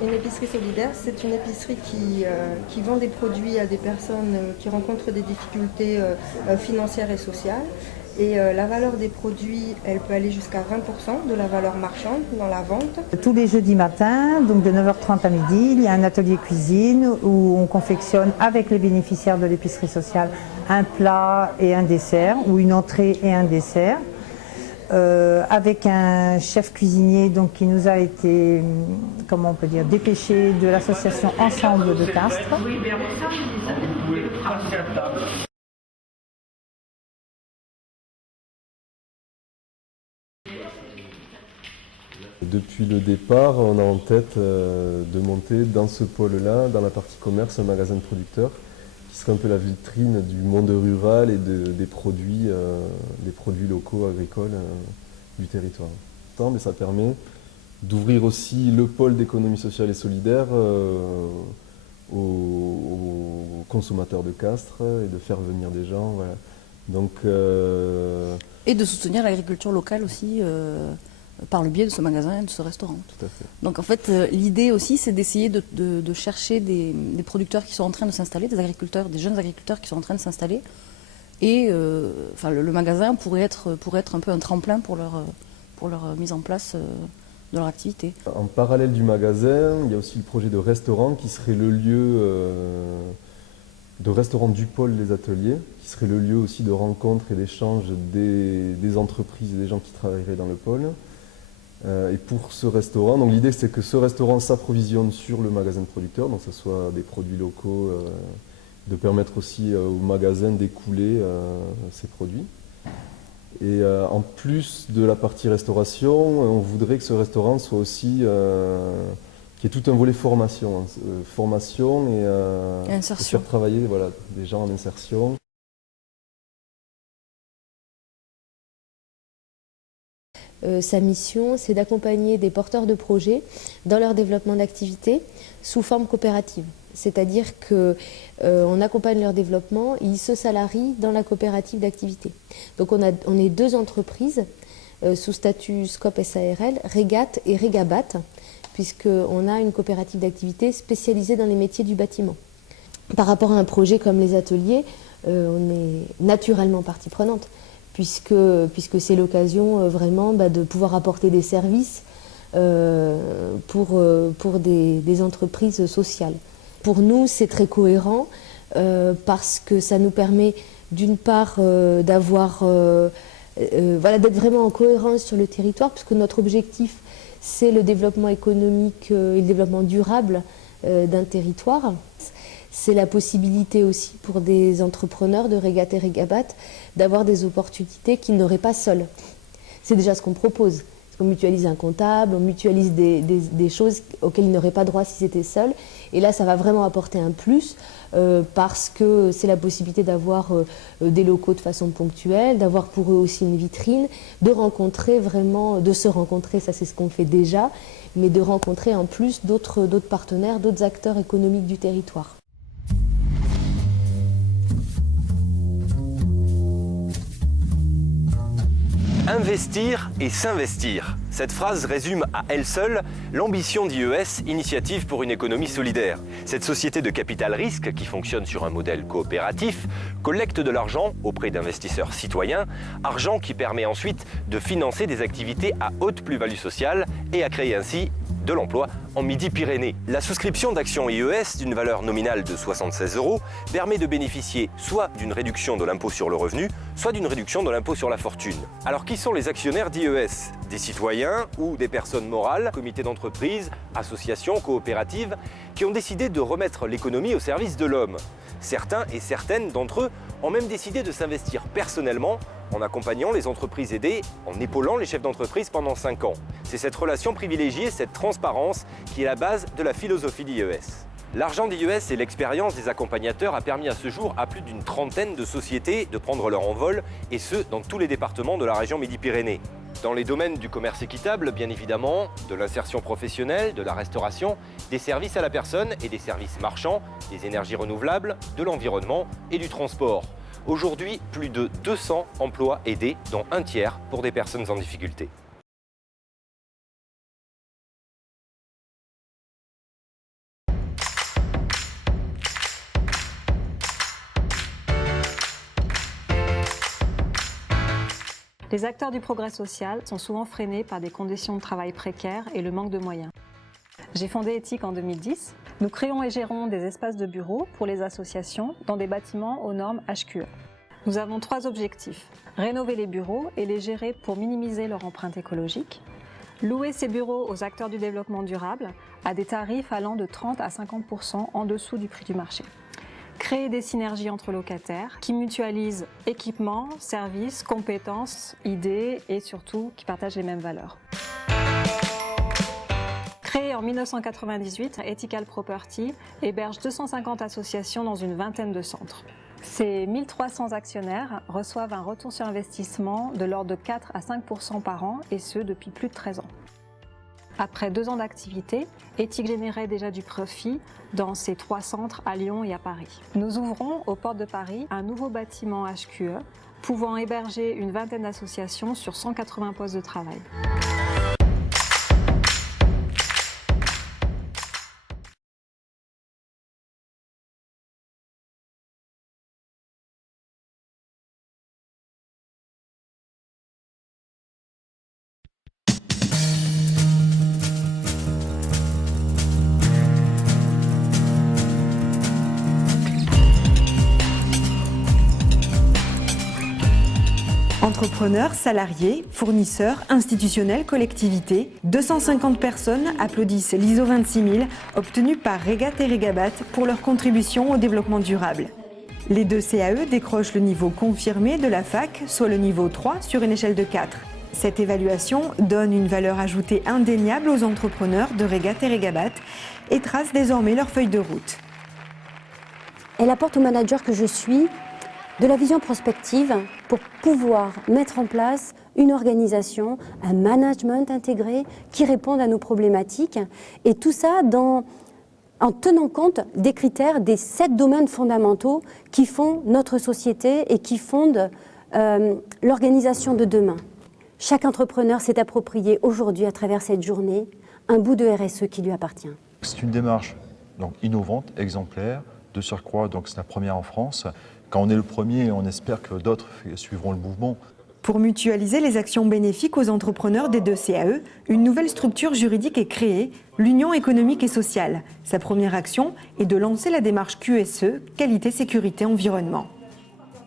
Une épicerie solidaire, c'est une épicerie qui vend des produits à des personnes qui rencontrent des difficultés financières et sociales. Et la valeur des produits, elle peut aller jusqu'à 20% de la valeur marchande dans la vente. Tous les jeudis matins, donc de 9h30 à midi, il y a un atelier cuisine où on confectionne avec les bénéficiaires de l'épicerie sociale un plat et un dessert, ou une entrée et un dessert. Avec un chef cuisinier donc, qui nous a été, comment on peut dire, dépêché de l'association Ensemble de Castres. Depuis le départ, on a en tête de monter dans ce pôle-là, dans la partie commerce, un magasin de producteurs qui serait un peu la vitrine du monde rural et des produits locaux, agricoles du territoire. Mais ça permet d'ouvrir aussi le pôle d'économie sociale et solidaire aux consommateurs de Castres et de faire venir des gens. Voilà. Donc, et de soutenir l'agriculture locale aussi par le biais de ce magasin et de ce restaurant. Tout à fait. Donc en fait, l'idée aussi, c'est d'essayer de chercher des producteurs qui sont en train de s'installer, des agriculteurs, des jeunes agriculteurs qui sont en train de s'installer. Et le magasin pourrait être un peu un tremplin pour leur mise en place de leur activité. En parallèle du magasin, il y a aussi le projet de restaurant qui serait le lieu de restaurant du pôle des ateliers, qui serait le lieu aussi de rencontre et d'échange des entreprises et des gens qui travailleraient dans le pôle. Et pour ce restaurant, donc l'idée c'est que ce restaurant s'approvisionne sur le magasin de producteurs, donc que ce soit des produits locaux, de permettre aussi au magasin d'écouler ses produits. Et en plus de la partie restauration, on voudrait que ce restaurant soit aussi, qu'il y ait tout un volet formation, formation et insertion. faire travailler voilà, des gens en insertion. Sa mission, c'est d'accompagner des porteurs de projets dans leur développement d'activité sous forme coopérative. C'est-à-dire qu'on accompagne leur développement et ils se salarient dans la coopérative d'activité. Donc on est deux entreprises sous statut SCOP SARL, Regat et Regabat, puisqu'on a une coopérative d'activité spécialisée dans les métiers du bâtiment. Par rapport à un projet comme les ateliers, on est naturellement partie prenante, puisque c'est l'occasion vraiment de pouvoir apporter des services pour des entreprises sociales. Pour nous, c'est très cohérent parce que ça nous permet d'une part d'être vraiment en cohérence sur le territoire, puisque notre objectif, c'est le développement économique et le développement durable d'un territoire. C'est la possibilité aussi pour des entrepreneurs de Regat et Regabat d'avoir des opportunités qu'ils n'auraient pas seuls. C'est déjà ce qu'on propose. On mutualise un comptable, on mutualise des choses auxquelles ils n'auraient pas droit s'ils étaient seuls. Et là, ça va vraiment apporter un plus parce que c'est la possibilité d'avoir des locaux de façon ponctuelle, d'avoir pour eux aussi une vitrine, de rencontrer vraiment, de se rencontrer, ça c'est ce qu'on fait déjà, mais de rencontrer en plus d'autres partenaires, d'autres acteurs économiques du territoire. Investir et s'investir. Cette phrase résume à elle seule l'ambition d'IES, Initiative pour une économie solidaire. Cette société de capital risque, qui fonctionne sur un modèle coopératif, collecte de l'argent auprès d'investisseurs citoyens, argent qui permet ensuite de financer des activités à haute plus-value sociale et à créer ainsi de l'emploi en Midi-Pyrénées. La souscription d'actions IES d'une valeur nominale de 76 € permet de bénéficier soit d'une réduction de l'impôt sur le revenu, soit d'une réduction de l'impôt sur la fortune. Alors qui sont les actionnaires d'IES? Des citoyens ou des personnes morales, comités d'entreprise, associations, coopératives, qui ont décidé de remettre l'économie au service de l'homme. Certains et certaines d'entre eux ont même décidé de s'investir personnellement en accompagnant les entreprises aidées, en épaulant les chefs d'entreprise pendant 5 ans. C'est cette relation privilégiée, cette transparence qui est la base de la philosophie d'IES. L'argent d'IES et l'expérience des accompagnateurs a permis à ce jour à plus d'une trentaine de sociétés de prendre leur envol, et ce, dans tous les départements de la région Midi-Pyrénées. Dans les domaines du commerce équitable, bien évidemment, de l'insertion professionnelle, de la restauration, des services à la personne et des services marchands, des énergies renouvelables, de l'environnement et du transport. Aujourd'hui, plus de 200 emplois aidés, dont un tiers pour des personnes en difficulté. Les acteurs du progrès social sont souvent freinés par des conditions de travail précaires et le manque de moyens. J'ai fondé Ethique en 2010. Nous créons et gérons des espaces de bureaux pour les associations dans des bâtiments aux normes HQE. Nous avons 3 objectifs. Rénover les bureaux et les gérer pour minimiser leur empreinte écologique. Louer ces bureaux aux acteurs du développement durable à des tarifs allant de 30 à 50% en dessous du prix du marché. Créer des synergies entre locataires qui mutualisent équipements, services, compétences, idées et surtout qui partagent les mêmes valeurs. Créé en 1998, Ethical Property héberge 250 associations dans une vingtaine de centres. Ces 1300 actionnaires reçoivent un retour sur investissement de l'ordre de 4 à 5% par an et ce depuis plus de 13 ans. Après 2 ans d'activité, Ethique générait déjà du profit dans ses 3 centres à Lyon et à Paris. Nous ouvrons aux portes de Paris un nouveau bâtiment HQE pouvant héberger une vingtaine d'associations sur 180 postes de travail. Entrepreneurs, salariés, fournisseurs, institutionnels, collectivités, 250 personnes applaudissent l'ISO 26000 obtenu par Regat et Regabat pour leur contribution au développement durable. Les 2 CAE décrochent le niveau confirmé de la FAC, soit le niveau 3 sur une échelle de 4. Cette évaluation donne une valeur ajoutée indéniable aux entrepreneurs de Regat et Regabat et trace désormais leur feuille de route. Elle apporte au manager que je suis de la vision prospective pour pouvoir mettre en place une organisation, un management intégré qui réponde à nos problématiques et tout ça en tenant compte des critères des 7 domaines fondamentaux qui font notre société et qui fondent l'organisation de demain. Chaque entrepreneur s'est approprié aujourd'hui à travers cette journée un bout de RSE qui lui appartient. C'est une démarche donc, innovante, exemplaire, de surcroît, donc c'est la première en France. Quand on est le premier, on espère que d'autres suivront le mouvement. Pour mutualiser les actions bénéfiques aux entrepreneurs des 2 CAE, une nouvelle structure juridique est créée, l'Union économique et sociale. Sa première action est de lancer la démarche QSE, qualité, sécurité, environnement.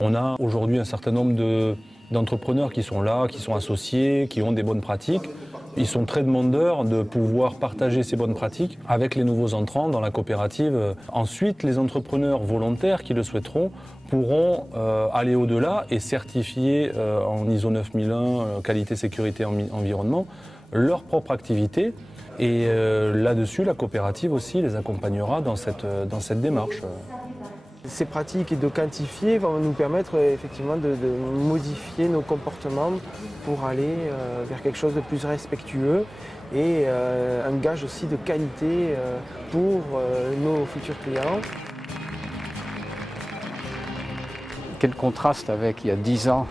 On a aujourd'hui un certain nombre d'entrepreneurs qui sont là, qui sont associés, qui ont des bonnes pratiques. Ils sont très demandeurs de pouvoir partager ces bonnes pratiques avec les nouveaux entrants dans la coopérative. Ensuite, les entrepreneurs volontaires qui le souhaiteront pourront aller au-delà et certifier en ISO 9001, qualité, sécurité, environnement, leur propre activité. Et là-dessus, la coopérative aussi les accompagnera dans cette démarche. Ces pratiques et de quantifier vont nous permettre effectivement de modifier nos comportements pour aller vers quelque chose de plus respectueux et un gage aussi de qualité pour nos futurs clients. Quel contraste avec il y a 10 ans,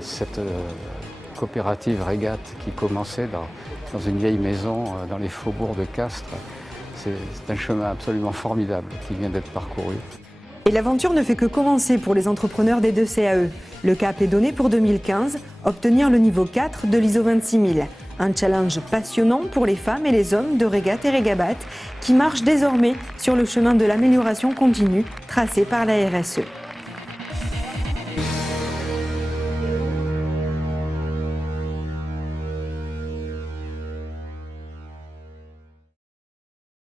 cette coopérative Regat qui commençait dans une vieille maison dans les faubourgs de Castres. C'est un chemin absolument formidable qui vient d'être parcouru. Et l'aventure ne fait que commencer pour les entrepreneurs des 2 CAE. Le cap est donné pour 2015, obtenir le niveau 4 de l'ISO 26000. Un challenge passionnant pour les femmes et les hommes de Regat et Regabat qui marchent désormais sur le chemin de l'amélioration continue tracé par la RSE.